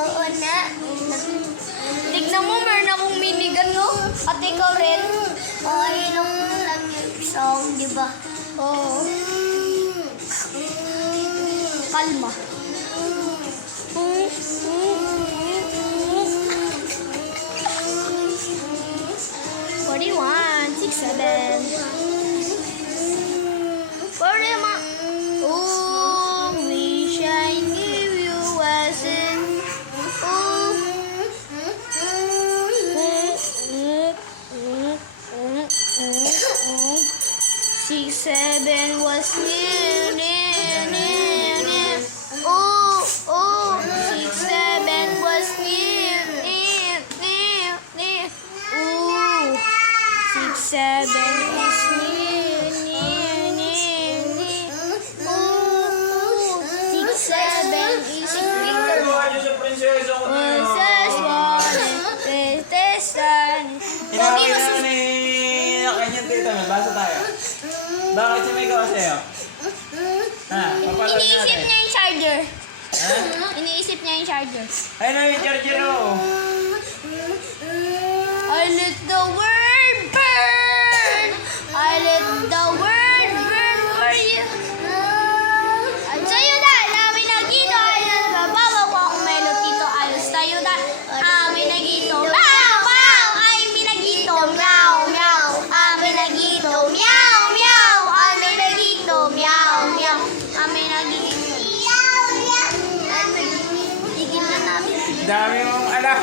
Oo na. Tignan mo, meron akong minigun, no? At ikaw rin. Okay lang lang yung song, di ba? Oo. Kalma. 41, 67. Oh, wish I knew you wasn't. Oh, 67 was near. Oh, 67 was near. Oh, 67 is near. Oh, 67 is near. Princess wanted testan. Hinawin na ni kanyang tita mo. Basa tayo. Bakit siya may gawa sa'yo? Ha? Papalawin Iniisip natin. niya yung charger. Ha? Iniisip niya yung charger. Ayun na yung charger mo. I let the world burn. I let the world burn for you. At sa'yo na, namin na gito. Ayos, babawa ko akong melot dito. Ayos tayo na. Amin na gito. Meow, meow. Ay, minagito. Meow, meow. Amin na gito. Meow, meow. Amin na gito. Meow, meow. Amin na gito. Meow, meow. Tigil na namin. Dami mong alam.